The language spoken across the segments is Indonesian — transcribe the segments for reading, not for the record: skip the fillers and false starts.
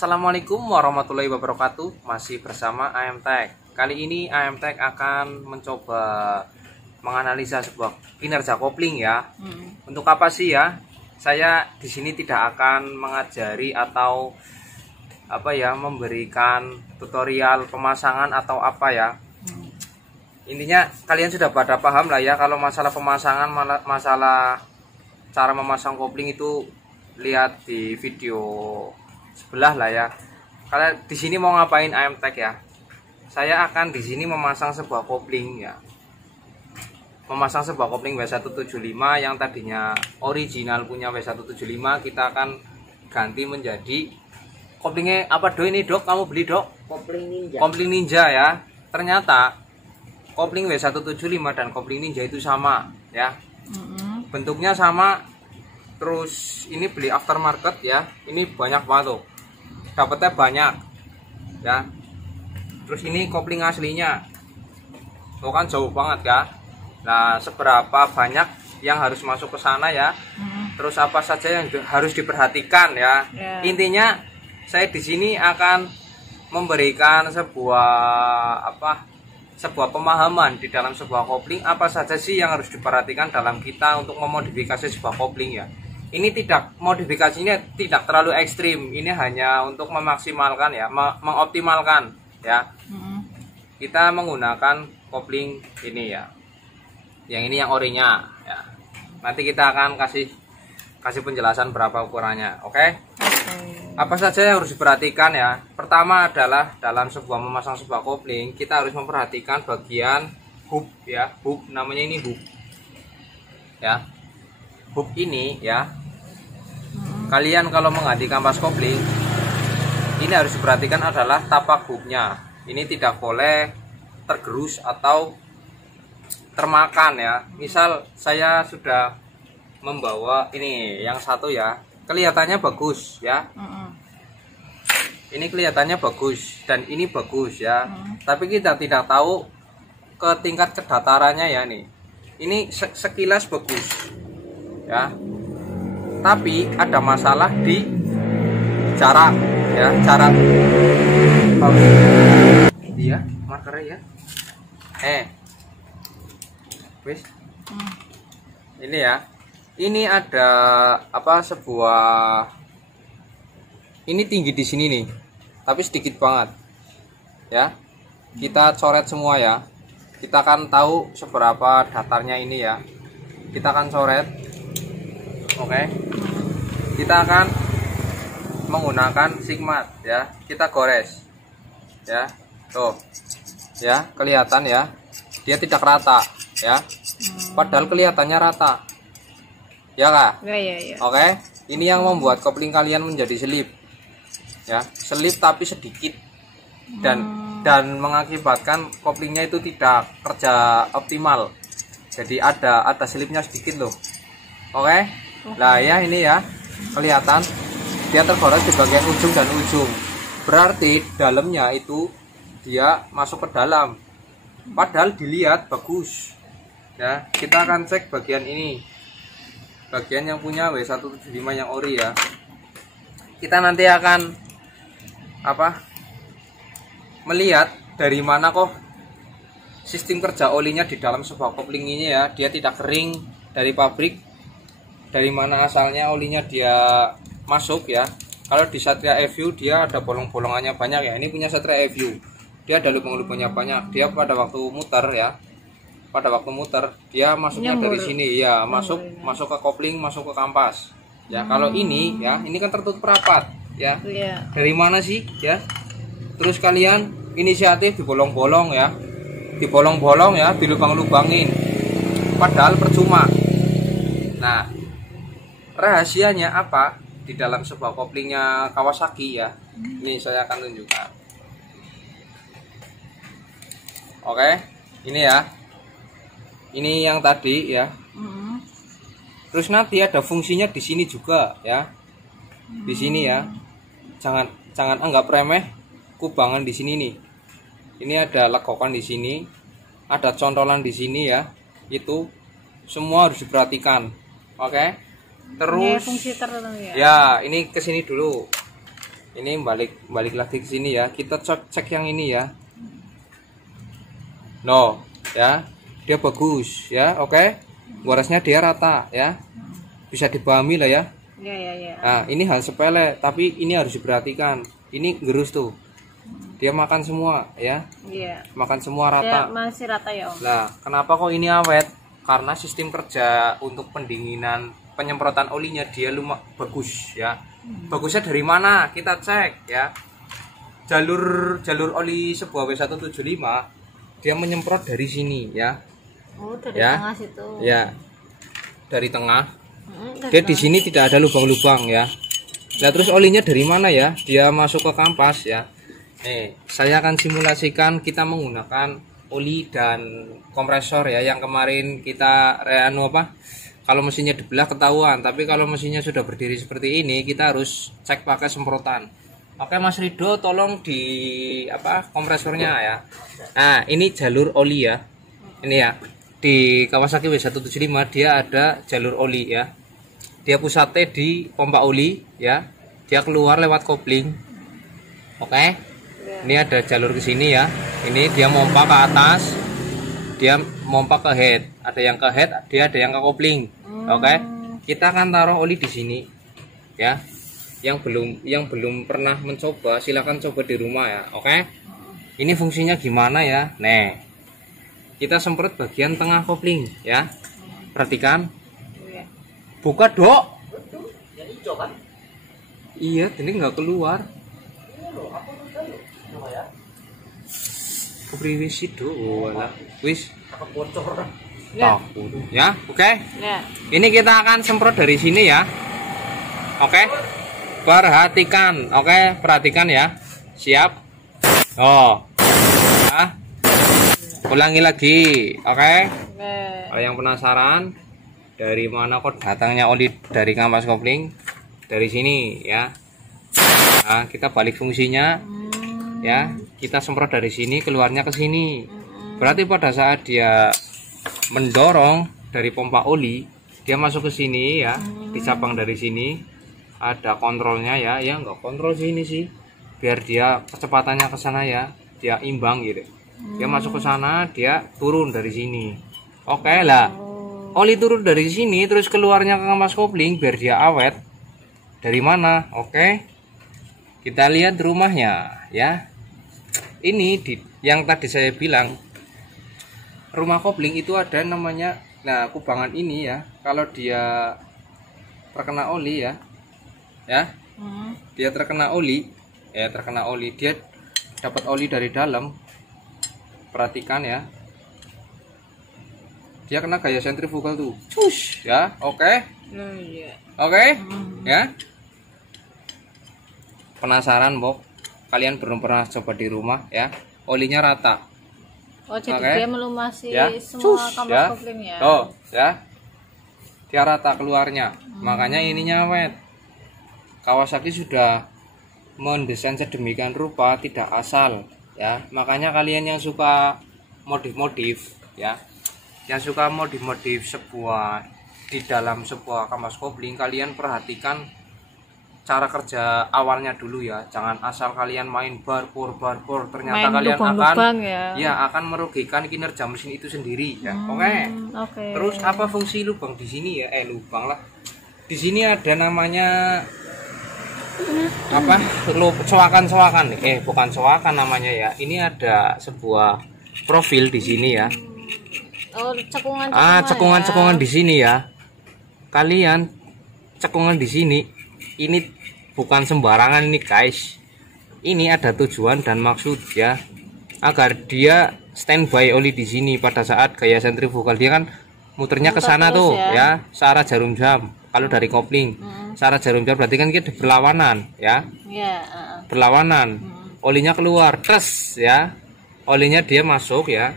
Assalamualaikum warahmatullahi wabarakatuh. Masih bersama AMTech. Kali ini AMTech akan mencoba menganalisa sebuah kinerja kopling ya. Untuk apa sih ya? Saya di sini tidak akan mengajari atau memberikan tutorial pemasangan atau apa ya. Intinya kalian sudah pada paham lah ya kalau masalah pemasangan, masalah cara memasang kopling itu lihat di video sebelah lah ya. Kalian di sini mau ngapain AMTech ya? Saya akan di sini memasang sebuah kopling ya. Memasang sebuah kopling W175 yang tadinya original punya W175, kita akan ganti menjadi koplingnya apa do ini dok? Kamu beli dok? Kopling Ninja. Kopling Ninja ya. Ternyata kopling W175 dan kopling Ninja itu sama ya. Bentuknya sama. Terus ini beli aftermarket ya. Ini banyak banget tuh. Dapatnya banyak ya. Terus ini kopling aslinya. Tuh kan jauh banget ya. Nah, seberapa banyak yang harus masuk ke sana ya. Terus apa saja yang harus diperhatikan ya. Intinya saya di sini akan memberikan sebuah pemahaman di dalam sebuah kopling, apa saja sih yang harus diperhatikan dalam kita untuk memodifikasi sebuah kopling ya. Ini modifikasinya tidak terlalu ekstrim, ini hanya untuk memaksimalkan ya, mengoptimalkan ya. Kita menggunakan kopling ini ya, yang ini yang orinya ya. Nanti kita akan kasih penjelasan berapa ukurannya, oke? Apa saja yang harus diperhatikan ya. Pertama adalah dalam memasang sebuah kopling, kita harus memperhatikan bagian hub ya. Hub, namanya ini hub ya. Hub ini ya, kalian kalau mengganti kampas kopling, ini harus diperhatikan adalah tapak hubnya. Ini tidak boleh tergerus atau termakan ya. Misal saya sudah membawa ini yang satu ya, kelihatannya bagus ya. Ini kelihatannya bagus dan ini bagus ya. Tapi kita tidak tahu ke tingkat kedatarannya ya nih. Ini sekilas bagus ya. Tapi ada masalah di jarak ya, jarak. Iya, markernya ya. Wis. Ini ya. Ini ada ini tinggi di sini nih. Tapi sedikit banget. Ya. Kita coret semua ya. Kita akan tahu seberapa datarnya ini ya. Kita akan coret. Oke. Kita akan menggunakan sigmat ya. Kita gores. Ya. Tuh. Ya, kelihatan ya. Dia tidak rata ya. Padahal kelihatannya rata. Ya kak? Ya. Oke. Ini yang membuat kopling kalian menjadi selip. Ya, selip tapi sedikit. Dan mengakibatkan koplingnya itu tidak kerja optimal. Jadi ada selipnya sedikit loh. Oke? Nah ya ini ya, kelihatan dia tergores di bagian ujung dan ujung. Berarti dalamnya itu dia masuk ke dalam. Padahal dilihat bagus. Ya, kita akan cek bagian ini. Bagian yang punya W175 yang ori ya. Kita nanti akan melihat dari mana kok sistem kerja olinya di dalam sebuah kopling ini ya. Dia tidak kering dari pabrik. Dari mana asalnya olinya dia masuk ya. Kalau di Satria EView dia ada bolong-bolongannya banyak ya. Ini punya Satria EView. Dia ada lubang-lubangnya banyak. Dia pada waktu muter ya. Pada waktu muter dia masuknya dari sini ya, masuk ke kopling, masuk ke kampas. Ya, kalau ini ya, ini kan tertutup rapat ya. Dari mana sih ya? Terus kalian inisiatif di bolong-bolong ya. Di bolong-bolong ya, dilubang-lubangin. Padahal percuma. Nah, rahasianya apa di dalam sebuah koplingnya Kawasaki ya. Ini saya akan tunjukkan. Oke, ini ya. Ini yang tadi ya. Terus nanti ada fungsinya di sini juga ya. Di sini ya. Jangan anggap remeh kubangan di sini nih. Ini ada legokan di sini, ada contolan di sini ya. Itu semua harus diperhatikan. Oke. Terus fungsi tertentu ya. Ya, ini ke sini dulu. Ini balik lagi ke sini ya. Kita cek yang ini ya. No, ya. Dia bagus ya. Oke. Gorasnya dia rata ya. Bisa dipahami lah ya. Ya. Nah, ini hal sepele, tapi ini harus diperhatikan. Ini gerus tuh. Dia makan semua ya. Iya. Makan semua rata. Ya, masih rata ya, Om. Nah, kenapa kok ini awet? Karena sistem kerja untuk pendinginan penyemprotan olinya dia bagus ya. Bagusnya dari mana? Kita cek ya. Jalur oli sebuah W175 dia menyemprot dari sini ya. Oh, dari ya. tengah situ. Ya. Dari tengah. Dari Dia di sini tidak ada lubang-lubang ya. Nah, terus olinya dari mana ya? Dia masuk ke kampas ya. Saya akan simulasikan kita menggunakan oli dan kompresor ya, yang kemarin kita kalau mesinnya dibelah ketahuan, tapi kalau mesinnya sudah berdiri seperti ini kita harus cek pakai semprotan. Oke Mas Rido, tolong di kompresornya ya. Nah, ini jalur oli ya. Ini ya. Di Kawasaki W175 dia ada jalur oli ya. Dia pusatnya di pompa oli ya. Dia keluar lewat kopling. Oke. Ini ada jalur ke sini ya. Ini dia mompa ke atas. Dia mompa ke head. Ada yang ke head, dia ada yang ke kopling. Oke. Kita akan taruh oli di sini. Ya. Yang belum pernah mencoba silakan coba di rumah ya. Oke. Ini fungsinya gimana ya? Nih. Kita semprot bagian tengah kopling ya. Perhatikan. Buka, Dok. Iya, ini nggak keluar. Kepriwis itu wala. Wis bocor. Ya. Ya, oke. Ya. Ini kita akan semprot dari sini ya. Oke. Perhatikan. Oke, perhatikan ya. Siap. Oh. Ya. Ulangi lagi. Oke. Kalau yang penasaran dari mana kok datangnya oli dari kampas kopling? Dari sini ya. Nah, kita balik fungsinya. Ya, kita semprot dari sini, keluarnya ke sini. Berarti pada saat dia mendorong dari pompa oli, dia masuk ke sini ya, dicabang dari sini. Ada kontrolnya ya, nggak kontrol sini sih, biar dia kecepatannya ke sana ya, dia imbang gitu. Dia masuk ke sana, dia turun dari sini. Oke lah, oli turun dari sini, terus keluarnya ke kampas kopling biar dia awet. Dari mana? Oke, kita lihat rumahnya ya. Ini yang tadi saya bilang rumah kopling itu ada namanya, nah kubangan ini ya, kalau dia terkena oli ya dia terkena oli dia dapat oli dari dalam. Perhatikan ya, dia kena gaya sentrifugal tuh, cus ya. Oke. Ya, penasaran Bob? Kalian belum pernah coba di rumah ya, olinya rata. Oh, jadi dia melumasi ya. semua kampas kopling ya. Oh ya, dia rata keluarnya. Makanya ininya awet. Kawasaki sudah mendesain sedemikian rupa, tidak asal ya. Makanya kalian yang suka modif-modif ya, yang suka modif-modif di dalam sebuah kampas kopling, kalian perhatikan cara kerja awalnya dulu ya. Jangan asal kalian main barpur ternyata kalian akan merugikan kinerja mesin itu sendiri ya. Oke. Terus apa fungsi lubang di sini ya? Lubang lah. Di sini ada namanya coakan. Bukan coakan namanya ya. Ini ada sebuah profil di sini ya. Oh, cekungan. Cekungan di sini ya. Kalian cekungan di sini. Ini bukan sembarangan ini guys. Ini ada tujuan dan maksud ya, agar dia standby oli di sini pada saat gaya sentrifugal. Dia kan muternya ke sana tuh ya, searah jarum jam. Kalau dari kopling, searah jarum jam berarti kan kita berlawanan ya. Berlawanan. Olinya keluar, tes ya. Olinya dia masuk ya.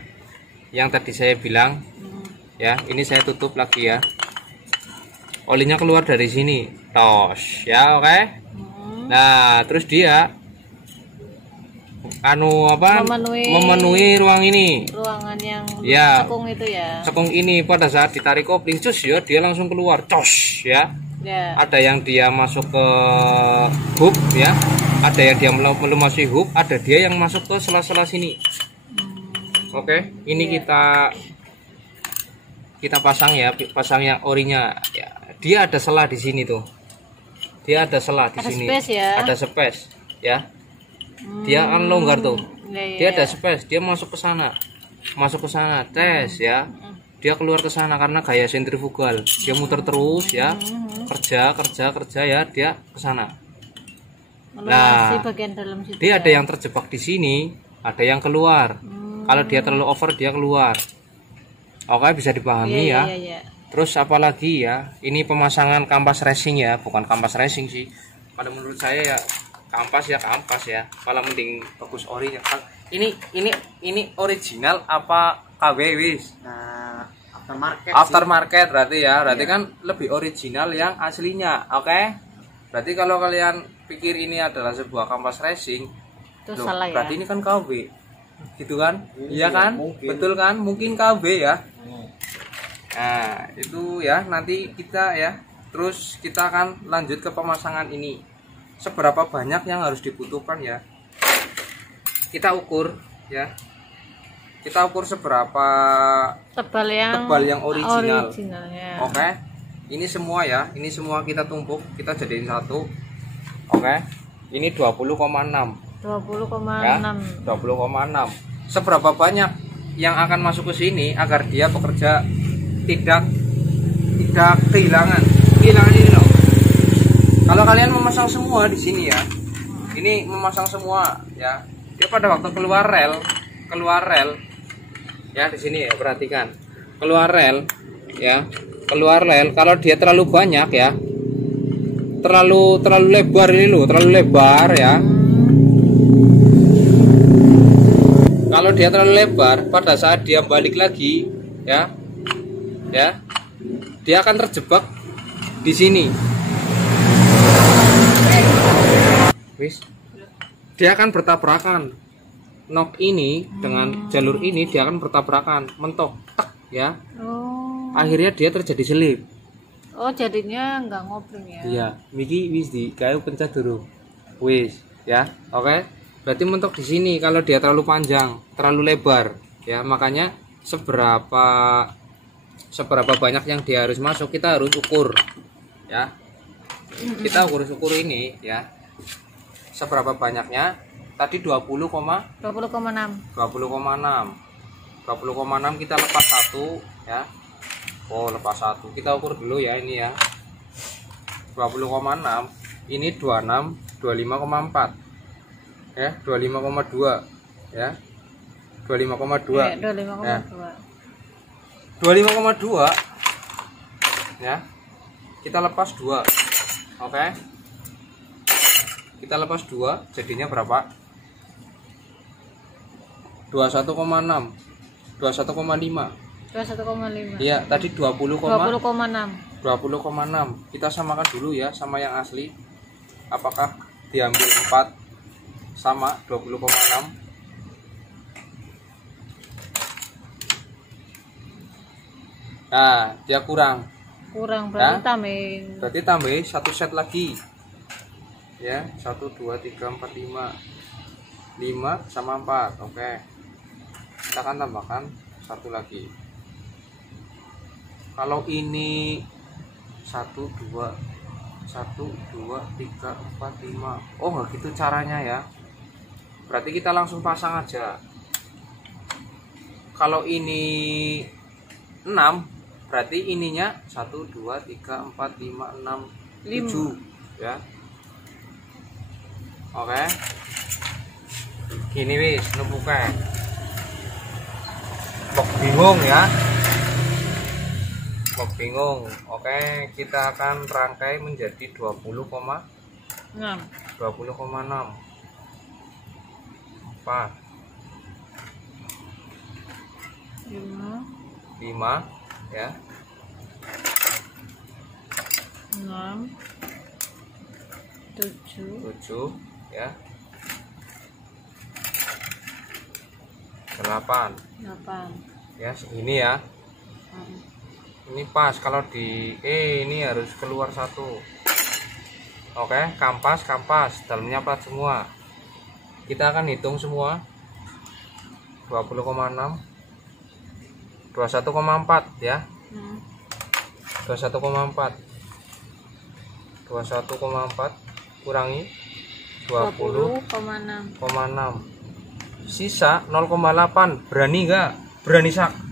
Yang tadi saya bilang ya, ini saya tutup lagi ya. Olinya keluar dari sini, tos ya. Oke. Nah, terus dia memenuhi ruangan yang cekung itu ya. Cekung ini pada saat ditarik kopling cus ya, dia langsung keluar, cos ya. Ada yang dia masuk ke hub ya. ada yang dia melumasi hub, ada dia yang masuk ke sela-sela sini. Oke, ini kita pasang ya, pasang yang orinya ya. Dia ada sela di sini tuh, dia ada sela di sini, space ya? Ada space ya. Dia kan longgar tuh, dia ada space, dia masuk ke sana, tes ya. Dia keluar ke sana karena gaya sentrifugal, dia muter terus ya, kerja ya, dia ke sana. Nah, bagian dalam situ dia ya? ada yang terjebak di sini, ada yang keluar. Kalau dia terlalu over, dia keluar. Oke, bisa dipahami ya. Terus apalagi ya, ini pemasangan kampas racing ya, bukan kampas racing sih. Pada menurut saya ya kampas ya. Malah mending bagus ori ya. Ini original apa KW wis? Nah, aftermarket berarti ya. Berarti kan lebih original yang aslinya. Oke. Berarti kalau kalian pikir ini adalah sebuah kampas racing, itu salah ya. Berarti ini kan KW. Gitu kan? Iya kan? Mungkin. Betul kan? Mungkin KW ya. Nah, itu ya nanti kita ya. Terus kita akan lanjut ke pemasangan ini. Seberapa banyak yang harus dibutuhkan ya? Kita ukur ya. Kita ukur seberapa tebal yang originalnya. Oke. Ini semua ya. Ini semua kita tumpuk, kita jadiin satu. Oke. Ini 20,6. 20,6 ya, 20,6. Seberapa banyak yang akan masuk ke sini agar dia bekerja tidak kehilangan ini loh. Kalau kalian memasang semua di sini ya, ini memasang semua ya, dia pada waktu keluar rel ya, di sini ya, perhatikan keluar rel kalau dia terlalu banyak ya, terlalu lebar ini loh, terlalu lebar ya. Kalau dia terlalu lebar, pada saat dia balik lagi ya, dia akan terjebak di sini. Dia akan bertabrakan. Nok ini dengan jalur ini dia akan bertabrakan, mentok, tek ya. Akhirnya dia terjadi selip. Oh, jadinya nggak ngopling ya? Iya, Miki wis di kayu pencet dulu. Wis ya, oke. Berarti mentok di sini kalau dia terlalu panjang, terlalu lebar ya. Makanya seberapa banyak yang dia harus masuk, kita harus ukur ya. Kita ukur ini ya. Seberapa banyaknya? Tadi 20,6. 20,6 kita lepas satu ya. Oh, lepas satu. Kita ukur dulu ya ini ya. 20,6. Ini 26, 25,4. Ya, 25,2 ya. 25,2. Ya, 25,2. Ya. 25,2 ya. Kita lepas 2. Oke. Kita lepas 2 jadinya berapa? 21,6. 21,5. 21,5. Iya, tadi 20,6. 20,6. Kita samakan dulu ya sama yang asli. Apakah diambil 4 sama 20,6? Nah, dia kurang Berarti tambahin. Berarti tambahin satu set lagi. Ya, 1 2 3 4 5 sama 4. Oke. Kita akan tambahkan satu lagi. Kalau ini 1 2 3 4 5. Oh, enggak gitu caranya ya. Berarti kita langsung pasang aja. Kalau ini 6, berarti ininya 1 2 3 4 5 6 7 ya. Oke. Gini wis numpuknya. Kok bingung ya? Kok bingung. Oke, kita akan rangkai menjadi 20,6. 20,6. 4 5 ya. 6 7 ya. 8 ya, segini ya. Ini pas kalau di ini harus keluar satu. Oke, kampas, dalamnya plat semua. Kita akan hitung semua. 20,6, 21,4 ya. 21,4 kurangi 20,6, sisa 0,8. Berani nggak?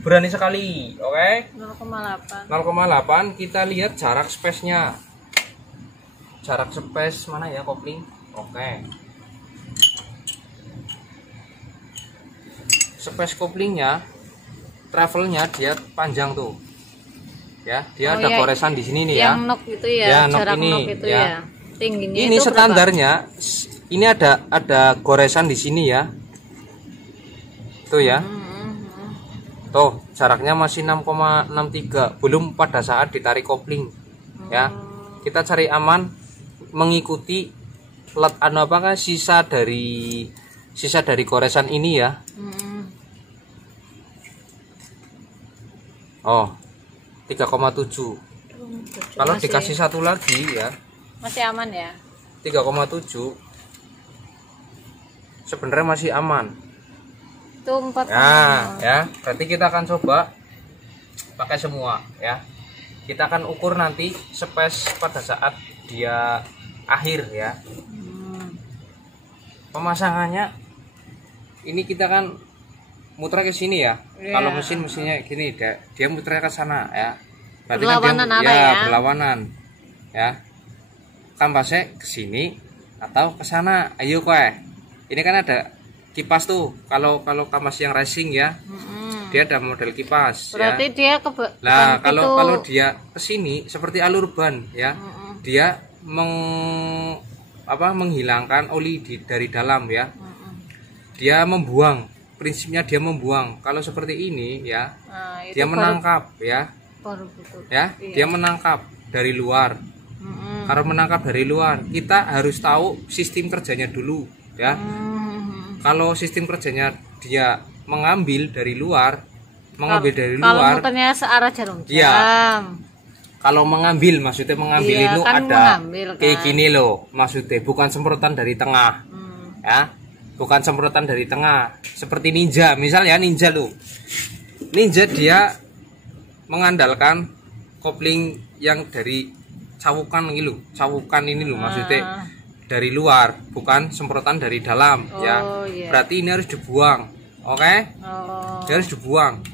Berani sekali. Oke, 0,8. Kita lihat jarak space-nya. Jarak space mana ya kopling? Oke, space koplingnya, travelnya dia panjang tuh ya. Dia ada goresan di sini nih ya. Yang nok itu ya, nok jarak ini nok itu ya. Tingginya Ini itu standarnya. Ini ada goresan di sini ya. Tuh ya. Tuh, jaraknya masih 6,63, belum pada saat ditarik kopling ya. Kita cari aman mengikuti plat apakah sisa dari goresan ini ya. Oh, 3,7. Kalau dikasih satu lagi ya, masih aman ya. 3,7 sebenarnya masih aman. Itu 4. Ya, berarti kita akan coba pakai semua ya. Kita akan ukur nanti space pada saat dia akhir ya. Pemasangannya ini kita kan muter ke sini ya. Kalau mesinnya gini, dia muter ke sana ya. Berarti berlawanan kan arah ya. Berlawanan ya. Kampasnya ke sini atau ke sana. Ayo kowe. Ini kan ada kipas tuh. Kalau kampas yang racing ya. Dia ada model kipas. Berarti ya. dia Nah, kalau dia ke sini seperti alur ban ya. Dia menghilangkan oli dari dalam ya. Dia membuang. Prinsipnya dia membuang. Kalau seperti ini ya, dia menangkap ya. Ya, dia menangkap dari luar. Kalau menangkap dari luar, kita harus tahu sistem kerjanya dulu ya. Kalau sistem kerjanya dia mengambil dari luar, kalau muternya searah jarum jam. Ya. Kalau maksudnya mengambil itu kan ada kan. kayak gini loh, maksudnya bukan semprotan dari tengah. Ya. Bukan semprotan dari tengah seperti ninja misalnya. Ninja dia mengandalkan kopling yang dari cawukan ini loh maksudnya dari luar, bukan semprotan dari dalam ya. Berarti ini harus dibuang. Oke? Dia harus dibuang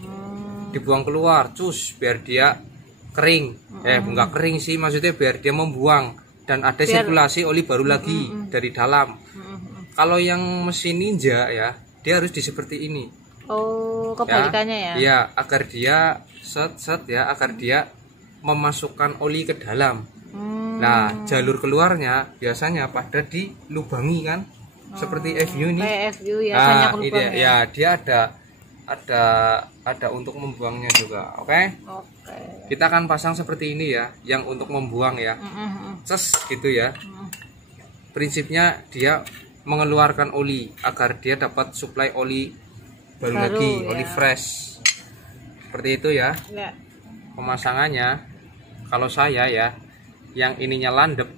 keluar biar dia kering. Enggak kering sih, maksudnya biar dia membuang dan ada sirkulasi oli baru lagi dari dalam. Kalau yang mesin ninja ya, dia harus seperti ini. Oh, kebalikannya ya? Iya, agar dia agar dia memasukkan oli ke dalam. Nah, jalur keluarnya biasanya pada dilubangi kan, seperti FU ini. FU ya, banyak lubang ya. Dia ada untuk membuangnya juga. Oke? Kita akan pasang seperti ini ya, yang untuk membuang ya. Gitu ya. Prinsipnya dia mengeluarkan oli agar dia dapat suplai oli baru lagi ya. Oli fresh seperti itu ya. Pemasangannya kalau saya ya, yang ininya landep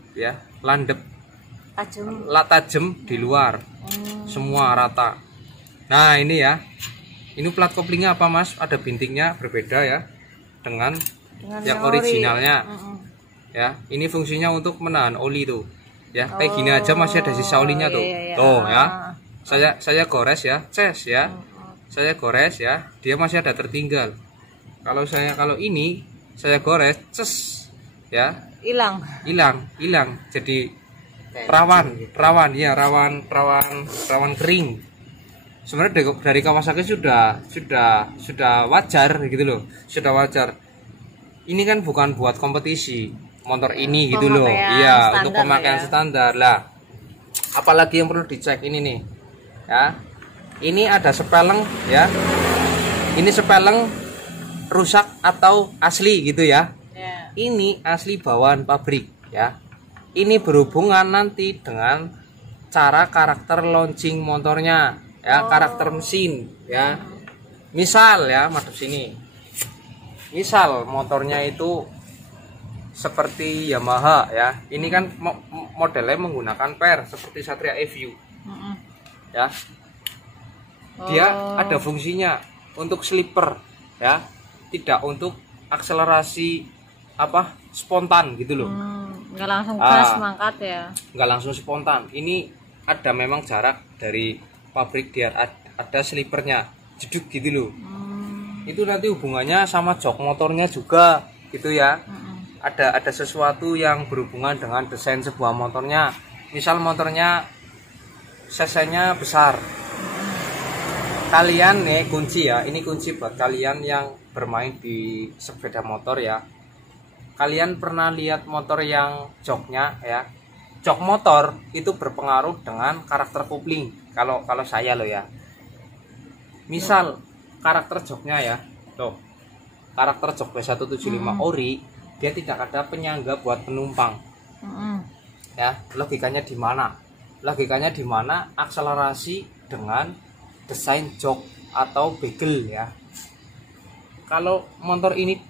tajam di luar, semua rata. Nah ini ya, ini plat koplingnya apa mas, ada bintiknya berbeda ya dengan yang originalnya ya. Ini fungsinya untuk menahan oli tuh ya. Kayak gini aja masih ada sisa olinya tuh. Tuh ya. Saya gores ya, saya gores ya, dia masih ada tertinggal. Kalau ini saya gores, ya hilang. Jadi rawan kering. Sebenarnya dari Kawasaki sudah wajar gitu loh, sudah wajar. Ini kan bukan buat kompetisi motor ini gitu loh. Iya, untuk pemakaian standar lah. Apalagi yang perlu dicek ini nih ya, ini ada sepeleng ya, ini sepeleng rusak atau asli gitu ya. Ini asli bawaan pabrik ya. Ini berhubungan nanti dengan cara karakter launching motornya ya, karakter mesin ya. Misal ya, madep sini, misal motornya itu seperti Yamaha ya. Ini kan modelnya menggunakan per seperti Satria EView. Ya. Dia ada fungsinya untuk slipper ya. Tidak untuk akselerasi spontan gitu loh. Nggak langsung gas mangkat ya. Nggak langsung spontan. Ini ada memang jarak dari pabrik, dia ada slippernya jeduk gitu loh. Itu nanti hubungannya sama jok motornya juga gitu ya. Ada sesuatu yang berhubungan dengan desain sebuah motornya. Misal motornya cc-nya besar, kalian nih kunci ya, ini kunci buat kalian yang bermain di sepeda motor ya. Kalian pernah lihat motor yang joknya ya, jok motor itu berpengaruh dengan karakter kopling. Kalau saya loh ya, misal karakter joknya ya, tuh karakter jok B175 ori, dia tidak ada penyangga buat penumpang. Ya, logikanya di mana? Logikanya di mana akselerasi dengan desain jok atau bagel ya. Kalau motor ini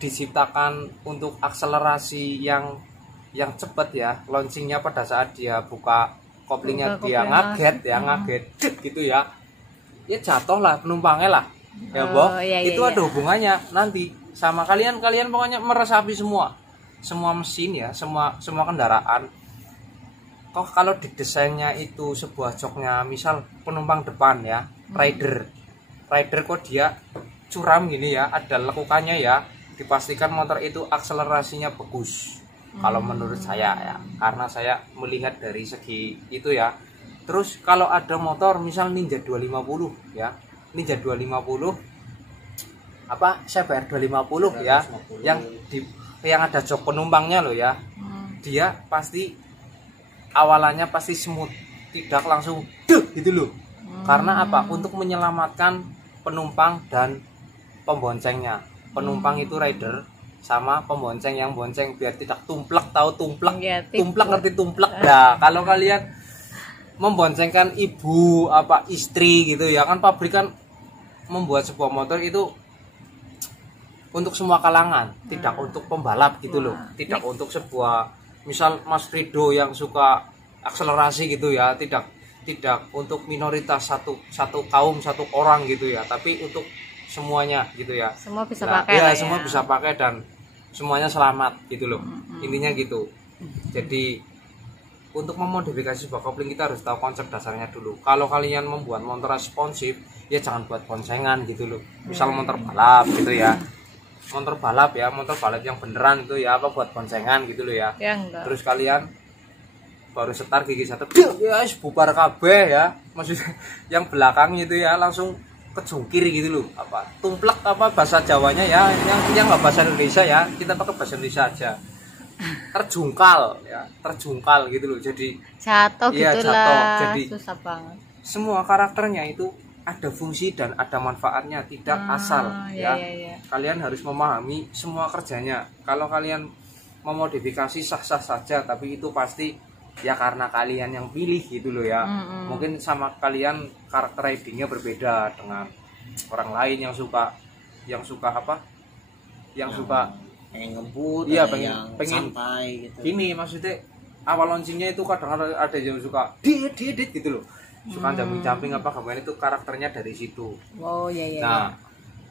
diciptakan untuk akselerasi yang cepat ya, launchingnya pada saat dia buka koplingnya dia ngaget gitu ya, ya jatuh lah penumpangnya lah ya itu ada hubungannya nanti sama kalian pokoknya meresapi semua mesin ya, semua kendaraan. Kok kalau didesainnya itu sebuah joknya misal penumpang depan ya, rider kok dia curam gini ya, ada lekukannya ya, dipastikan motor itu akselerasinya bagus. Kalau menurut saya ya, karena saya melihat dari segi itu ya. Terus kalau ada motor misal Ninja 250 ya, Ninja 250 CBR 250 ya, yang ada jok penumpangnya loh ya, dia pasti awalannya pasti smooth, tidak langsung gitu loh. Karena apa? Untuk menyelamatkan penumpang dan pemboncengnya. Penumpang itu rider sama pembonceng yang bonceng biar tidak tumplek. Tahu tumplek? Ya, tumplek, ngerti tumplek? Nah, kalau kalian memboncengkan ibu istri gitu ya, kan pabrik kan membuat sebuah motor itu untuk semua kalangan, tidak untuk pembalap gitu loh, tidak untuk sebuah misal Mas Frido yang suka akselerasi gitu ya, tidak untuk minoritas satu kaum, satu orang gitu ya, tapi untuk semuanya gitu ya. Semua bisa pakai ya, semua bisa pakai dan semuanya selamat gitu loh. Intinya gitu. Jadi untuk memodifikasi sebuah kopling kita harus tahu konsep dasarnya dulu. Kalau kalian membuat motor responsif, ya jangan buat boncengan gitu loh. Misal motor balap gitu ya. Motor balap yang beneran itu ya, buat boncengan gitu loh ya. Terus kalian baru setar gigi satu, ya bubar kabeh ya. Maksudnya yang belakang itu ya langsung kejungkir gitu loh, tumplek bahasa Jawanya ya, yang nggak bahasa Indonesia ya, kita pakai bahasa Indonesia aja. Terjungkal gitu loh, jadi jatuh gitulah. Jadi susah banget. Semua karakternya itu ada fungsi dan ada manfaatnya, tidak asal ya. Kalian harus memahami semua kerjanya. Kalau kalian memodifikasi sah-sah saja, tapi itu pasti ya karena kalian yang pilih gitu loh ya. Mungkin sama kalian karakter ridingnya berbeda dengan orang lain yang suka ngebut, iya, pengen santai gitu. Ini maksudnya awal launchingnya itu kadang-kadang ada yang suka dit gitu loh, suka jumping gambarnya itu karakternya dari situ. Nah,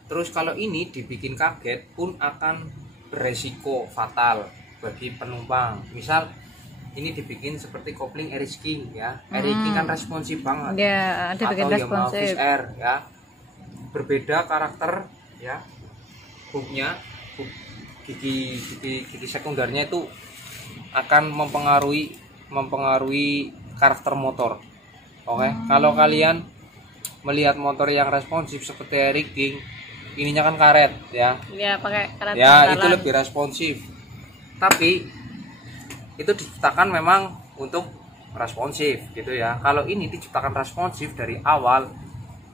terus kalau ini dibikin kaget pun akan beresiko fatal bagi penumpang. Misal ini dibikin seperti kopling Aries King ya. Aries King kan responsif banget. Ya, dibikin responsif. Atau Yamaha Fish Air ya. Berbeda karakter ya. Hubnya, gigi sekundernya itu akan mempengaruhi karakter motor. Oke. Kalau kalian melihat motor yang responsif seperti Aries King, ininya kan karet ya. Iya, pakai karet. Ya, itu lebih responsif. Tapi itu diciptakan memang untuk responsif gitu ya. Kalau ini diciptakan responsif dari awal,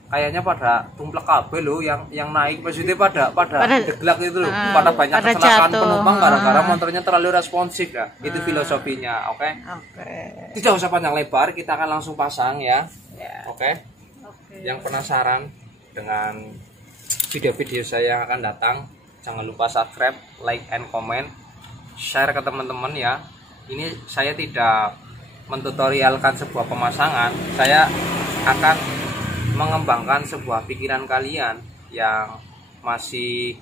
kayaknya pada tumplek kabel loh yang naik, maksudnya pada deglak itu loh, pada banyak kecelakaan penumpang gara-gara motornya terlalu responsif ya. Itu filosofinya, oke? Tidak usah panjang lebar, kita akan langsung pasang ya. Oke. Yang penasaran dengan video-video saya yang akan datang, jangan lupa subscribe, like, and comment. share ke teman-teman ya. Ini saya tidak mentutorialkan sebuah pemasangan, saya akan mengembangkan sebuah pikiran kalian yang masih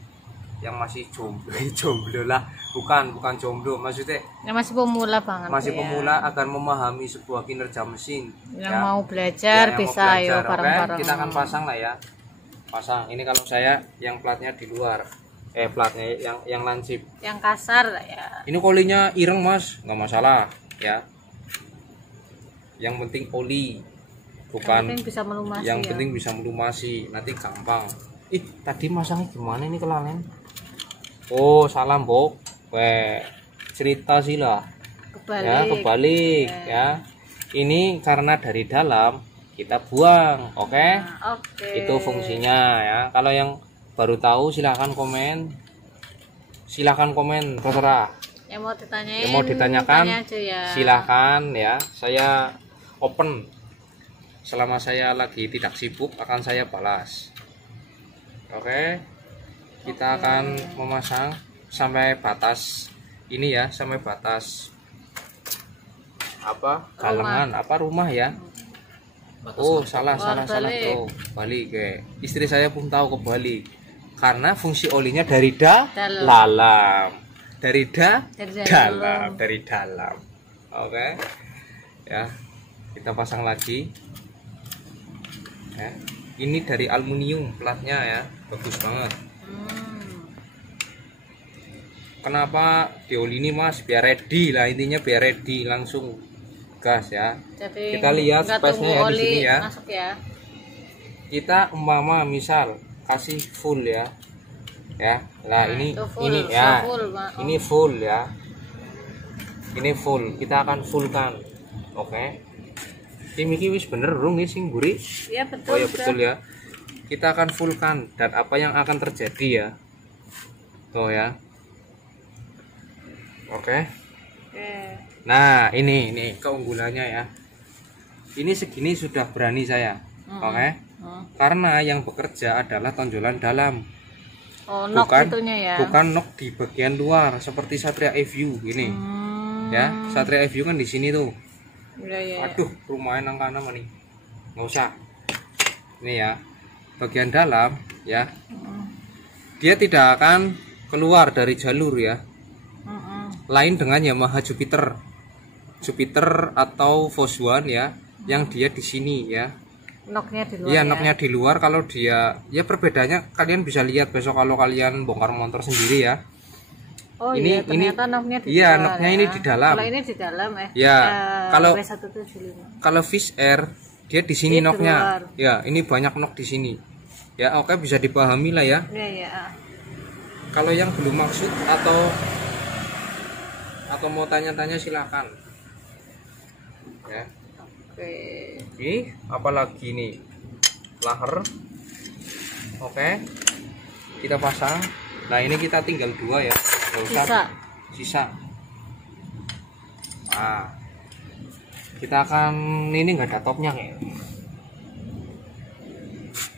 jomblo lah, bukan jomblo, maksudnya yang masih pemula banget, masih ya. pemula akan memahami sebuah kinerja mesin yang ya. mau belajar yang bisa mau ayo belajar, bareng-bareng. oke? Kita akan pasang lah ya, pasang ini kalau saya yang platnya di luar, platnya yang lancip, yang kasar lah ya. ini kolinya ireng mas, nggak masalah ya, yang penting oli, bukan yang penting bisa melumasi, yang ya. penting bisa melumasi, nanti gampang. Tadi masangnya gimana ini kelalen? Oh salah mbok, cerita sih lah ya, kebalik ya. Ini karena dari dalam kita buang, oke? Nah, itu fungsinya ya. Kalau yang baru tahu silahkan komen terserah. Yang mau ditanyain, yang mau ditanyakan tanya aja ya. silahkan ya, saya open. Selama saya lagi tidak sibuk akan saya balas. Oke, kita akan memasang sampai batas ini ya, sampai batas apa galengan apa rumah ya. Oh salah tuh balik ke istri saya pun tahu kebalik karena fungsi olinya dari dalam. Oke ya, kita pasang lagi ya. Ini dari aluminium platnya ya, bagus banget. Kenapa dioli ini mas? Biar ready lah, intinya biar ready langsung gas ya. Jadi kita lihat space-nya ya di sini ya. Masuk ya. Kita umpama misal kasih full ya. Ya. Nah, ini full, ini ya. full, ini full ya. Ini full. Kita akan fullkan. Oke. Ini wis bener rung nih sing buri. Iya betul. Oh ya betul ya. Kita akan fullkan dan apa yang akan terjadi ya. Tuh ya. Oke. Nah, ini keunggulannya ya. Ini segini sudah berani saya. Oke. Karena yang bekerja adalah tonjolan dalam. Oh, nok itunya ya. Bukan nok di bagian luar seperti Satria EView gini. Ya, Satria EView kan di sini tuh. Ya. Aduh, rumahnya nang kana nih. Nggak usah. Ini ya. Bagian dalam ya. Dia tidak akan keluar dari jalur ya. Lain dengan Yamaha Jupiter atau Force One ya, yang dia di sini ya. Noknya di luar. Iya, noknya di luar. Kalau dia ya perbedaannya kalian bisa lihat besok kalau kalian bongkar motor sendiri ya. Oh ini, iya, ternyata noknya di iya, luar. Noknya ya. ini di dalam. Kalau ini di dalam ya. Kalau W175. Fish Air dia di sini dia noknya. keluar. Ya, ini banyak nok di sini. Ya, oke bisa dipahami lah ya. Iya. Kalau yang belum maksud atau mau tanya-tanya silakan. Ya. Oke. Ini apalagi nih? Laher. Oke. Kita pasang. Nah, ini kita tinggal 2 ya. Nggak usah. Sisa. Nah. Kita akan ini nggak ada topnya kayak.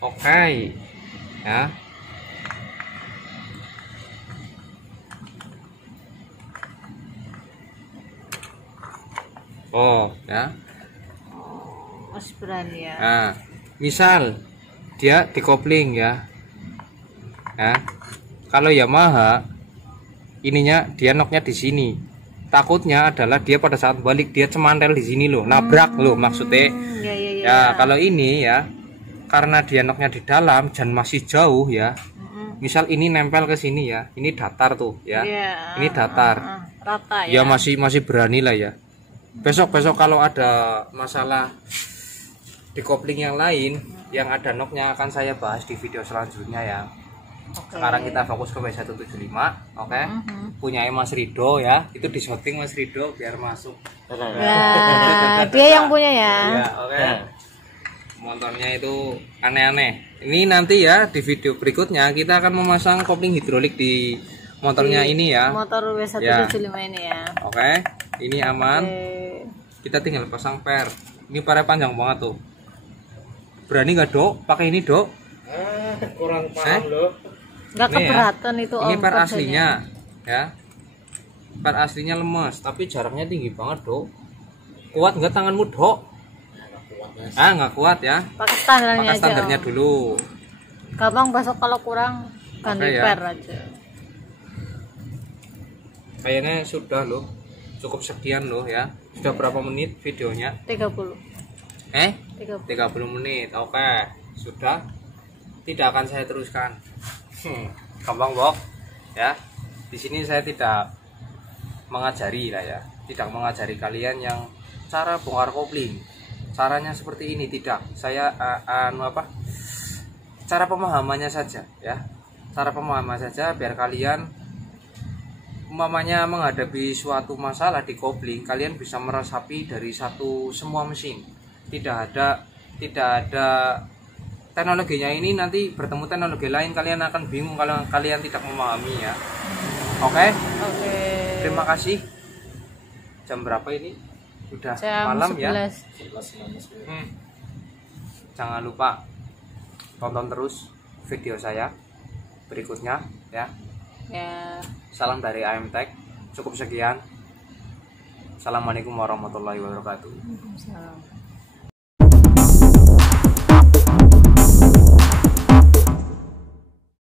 Oke. Ya. Oh, ya. Mas berani ya. Nah, misal dia dikopling ya. Ya. Kalau Yamaha ininya dia noknya di sini. Takutnya adalah dia pada saat balik dia cemantel di sini loh, nabrak loh maksudnya. Ya, kalau ini ya karena dia noknya di dalam dan masih jauh ya. Misal ini nempel ke sini ya. Ini datar tuh ya. Ini datar. Rata ya. Ya masih berani lah ya. Besok kalau ada masalah di kopling yang lain yang ada noknya akan saya bahas di video selanjutnya ya. Sekarang kita fokus ke W175. Oke. Punya Mas Rido ya, itu di shooting Mas Rido biar masuk. Nah, dia yang punya ya. Ya, oke. Motornya itu aneh-aneh. Ini nanti ya di video berikutnya kita akan memasang kopling hidrolik di motornya ini ya. Motor W175 ini ya. Oke. Ini aman. Kita tinggal pasang per. Ini parnya panjang banget tuh. Berani nggak Dok? Pakai ini Dok? Kurang paham loh. Nggak keberatan ya? Itu ini per aslinya ya. Pad aslinya lemes, tapi jaraknya tinggi banget, Dok. Kuat nggak tanganmu, Dok? Nggak kuat ya. Pakai standarnya Pakai aja. standarnya Om. dulu. Gampang besok kalau kurang ganti Oke, ya. per aja. Kayaknya sudah loh. Cukup sekian loh ya. Sudah berapa menit videonya? 30. 30. 30 menit. Oke, sudah. Tidak akan saya teruskan. Gampang, Bok. Ya. Di sini saya tidak mengajari lah ya. Tidak mengajari kalian yang cara bongkar kopling. Caranya seperti ini tidak. Saya cara pemahamannya saja ya. Cara pemahaman saja biar kalian umpamanya menghadapi suatu masalah di kopling, kalian bisa meresapi dari semua mesin. Tidak ada teknologinya ini, nanti bertemu teknologi lain kalian akan bingung kalau kalian tidak memahami ya. Oke? Oke. Terima kasih. Jam berapa ini? Udah Jam malam 11. ya. Jangan lupa tonton terus video saya berikutnya ya. Ya. Salam dari AM Tech. Cukup sekian. Assalamualaikum warahmatullahi wabarakatuh. Waalaikumsalam.